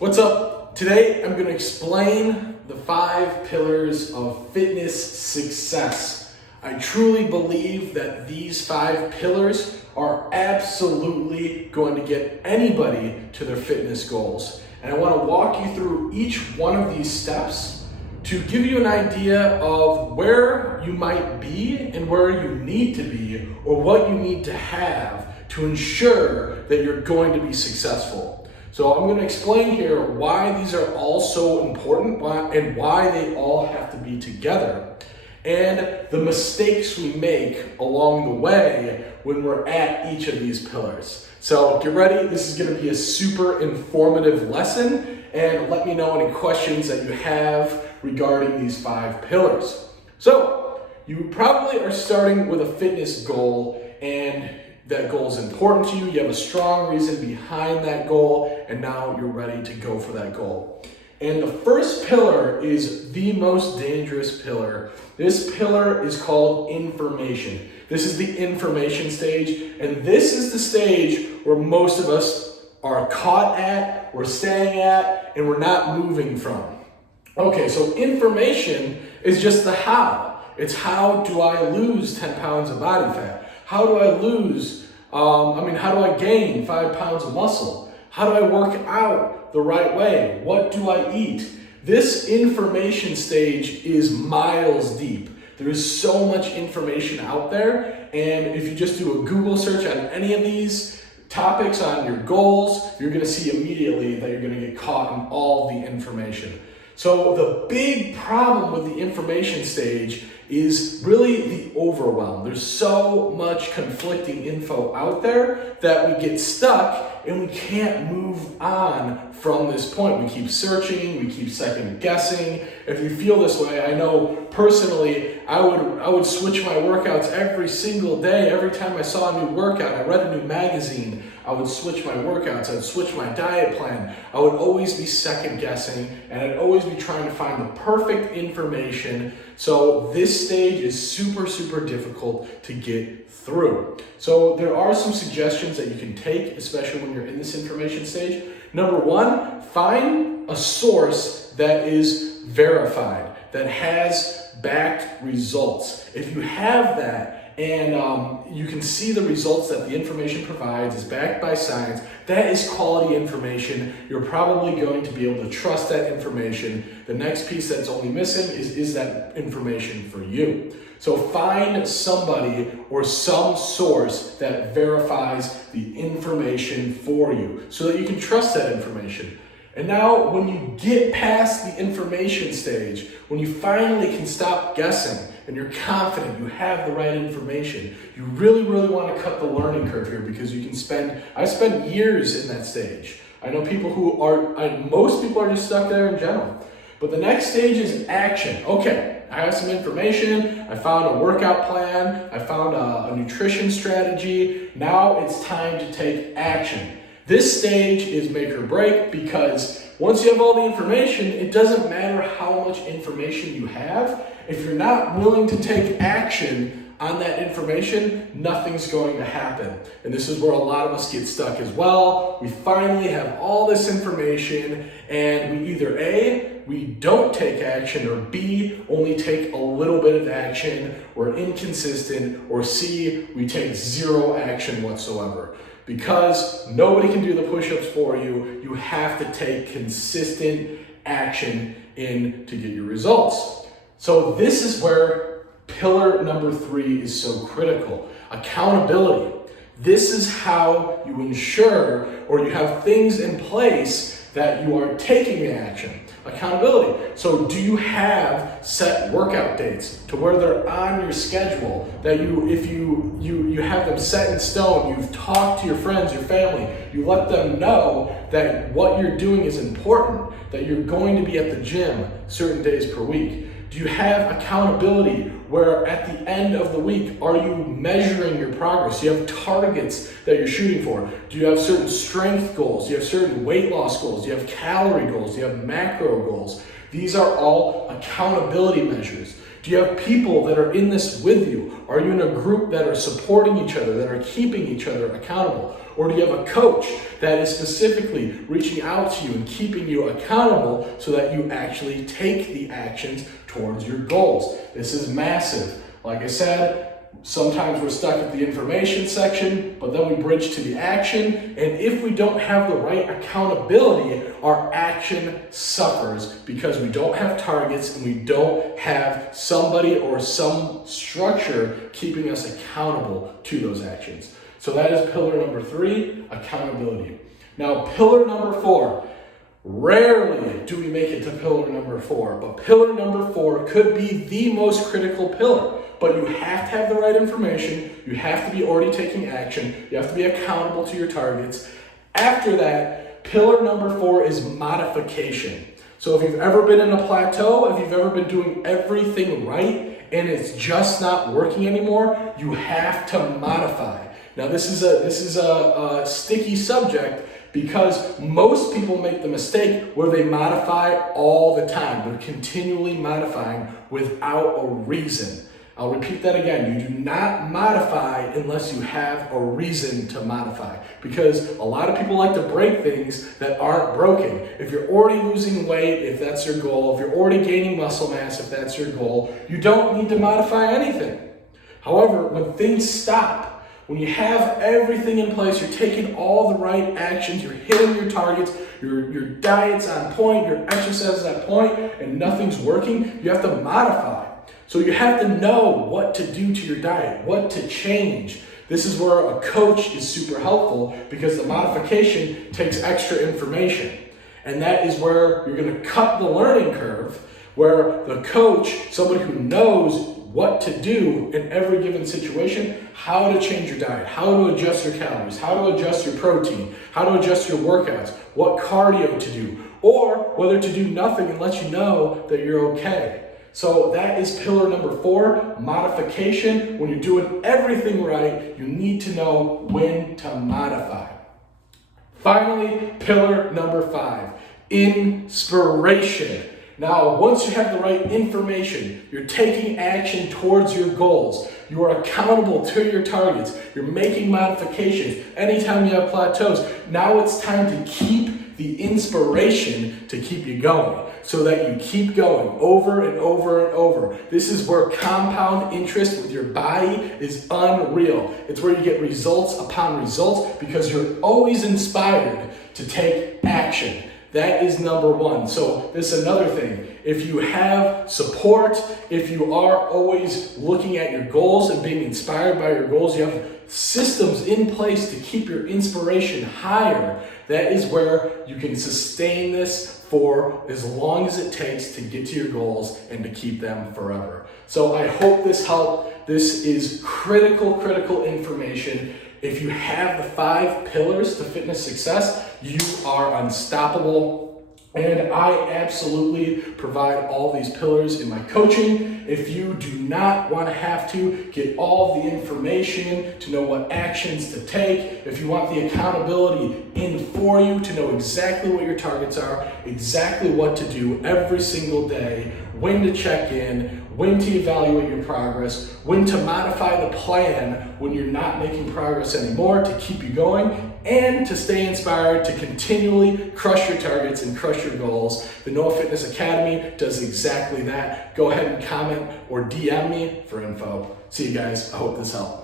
What's up? Today I'm going to explain the 5 pillars of fitness success. I truly believe that these 5 pillars are absolutely going to get anybody to their fitness goals. And I want to walk you through each one of these steps to give you an idea of where you might be and where you need to be, or what you need to have to ensure that you're going to be successful. So I'm going to explain here why these are all so important and why they all have to be together, and the mistakes we make along the way when we're at each of these pillars. So get ready. This is going to be a super informative lesson, and let me know any questions that you have regarding these 5 pillars. So you probably are starting with a fitness goal, and that goal is important to you. You have a strong reason behind that goal, and now you're ready to go for that goal. And the first pillar is the most dangerous pillar. This pillar is called information. This is the information stage, and this is the stage where most of us are caught at, we're staying at, and we're not moving from. Okay, so information is just the how. It's how do I lose 10 pounds of body fat? How do I how do I gain 5 pounds of muscle? How do I work out the right way? What do I eat? This information stage is miles deep. There is so much information out there, and if you just do a Google search on any of these topics on your goals, you're going to see immediately that you're going to get caught in all the information. So the big problem with the information stage is really the overwhelm. There's so much conflicting info out there that we get stuck and we can't move on from this point. We keep searching, we keep second guessing. If you feel this way, I know personally, I would switch my workouts every single day. Every time I saw a new workout, I read a new magazine, I would switch my workouts, I'd switch my diet plan. I would always be second guessing, and I'd always be trying to find the perfect information. So this stage is super, super difficult to get through. So there are some suggestions that you can take, especially when you're in this information stage. Number 1, find a source that is verified, that has backed results. If you have that, and you can see the results that the information provides is backed by science, that is quality information. You're probably going to be able to trust that information. The next piece that's only missing is that information for you. So find somebody or some source that verifies the information for you so that you can trust that information. And now when you get past the information stage, when you finally can stop guessing and you're confident you have the right information, you really, really want to cut the learning curve here, because I spent years in that stage. I know people most people are just stuck there in general. But the next stage is action. Okay, I have some information, I found a workout plan, I found a nutrition strategy. Now it's time to take action. This stage is make or break, because once you have all the information, it doesn't matter how much information you have. If you're not willing to take action on that information, nothing's going to happen. And this is where a lot of us get stuck as well. We finally have all this information, and we either A, we don't take action, or B, only take a little bit of action, we're inconsistent, or C, we take 0 action whatsoever. Because nobody can do the push-ups for you, you have to take consistent action in to get your results. So this is where pillar number 3 is so critical. Accountability. This is how you ensure, or you have things in place that you are taking action. Accountability. So do you have set workout dates to where they're on your schedule, that if you have them set in stone, you've talked to your friends, your family, you let them know that what you're doing is important, that you're going to be at the gym certain days per week? Do you have accountability where at the end of the week, are you measuring your progress? Do you have targets that you're shooting for? Do you have certain strength goals? Do you have certain weight loss goals? Do you have calorie goals? Do you have macro goals? These are all accountability measures. Do you have people that are in this with you? Are you in a group that are supporting each other, that are keeping each other accountable? Or do you have a coach that is specifically reaching out to you and keeping you accountable so that you actually take the actions towards your goals? This is massive. Like I said, sometimes we're stuck at the information section, but then we bridge to the action. And if we don't have the right accountability, our action suffers because we don't have targets and we don't have somebody or some structure keeping us accountable to those actions. So that is pillar number 3, accountability. Now, pillar number 4. Rarely do we make it to pillar number 4, but pillar number 4 could be the most critical pillar. But you have to have the right information, you have to be already taking action, you have to be accountable to your targets. After that, pillar number 4 is modification. So if you've ever been in a plateau, if you've ever been doing everything right and it's just not working anymore, you have to modify. Now this is a sticky subject because most people make the mistake where they modify all the time. They're continually modifying without a reason. I'll repeat that again. You do not modify unless you have a reason to modify, because a lot of people like to break things that aren't broken. If you're already losing weight, if that's your goal, if you're already gaining muscle mass, if that's your goal, you don't need to modify anything. However, when things stop, when you have everything in place, you're taking all the right actions, you're hitting your targets, your diet's on point, your exercise is on point, and nothing's working, you have to modify. So you have to know what to do to your diet, what to change. This is where a coach is super helpful because the modification takes extra information. And that is where you're going to cut the learning curve, where the coach, somebody who knows what to do in every given situation, how to change your diet, how to adjust your calories, how to adjust your protein, how to adjust your workouts, what cardio to do, or whether to do nothing and let you know that you're okay. So that is pillar number 4, modification. When you're doing everything right, you need to know when to modify. Finally, pillar number 5, inspiration. Now, once you have the right information, you're taking action towards your goals, you are accountable to your targets, you're making modifications anytime you have plateaus. Now it's time to keep the inspiration to keep you going, so that you keep going over and over and over. This is where compound interest with your body is unreal. It's where you get results upon results because you're always inspired to take action. That is number 1. So this is another thing. If you have support, if you are always looking at your goals and being inspired by your goals, you have systems in place to keep your inspiration higher, that is where you can sustain this for as long as it takes to get to your goals and to keep them forever. So I hope this helped. This is critical information. If you have the 5 pillars to fitness success, you are unstoppable. And I absolutely provide all these pillars in my coaching. If you do not want to have to get all the information to know what actions to take, if you want the accountability in for you to know exactly what your targets are, exactly what to do every single day, when to check in, when to evaluate your progress, when to modify the plan when you're not making progress anymore to keep you going, and to stay inspired to continually crush your targets and crush your goals. The Noah Fitness Academy does exactly that. Go ahead and comment or DM me for info. See you guys. I hope this helped.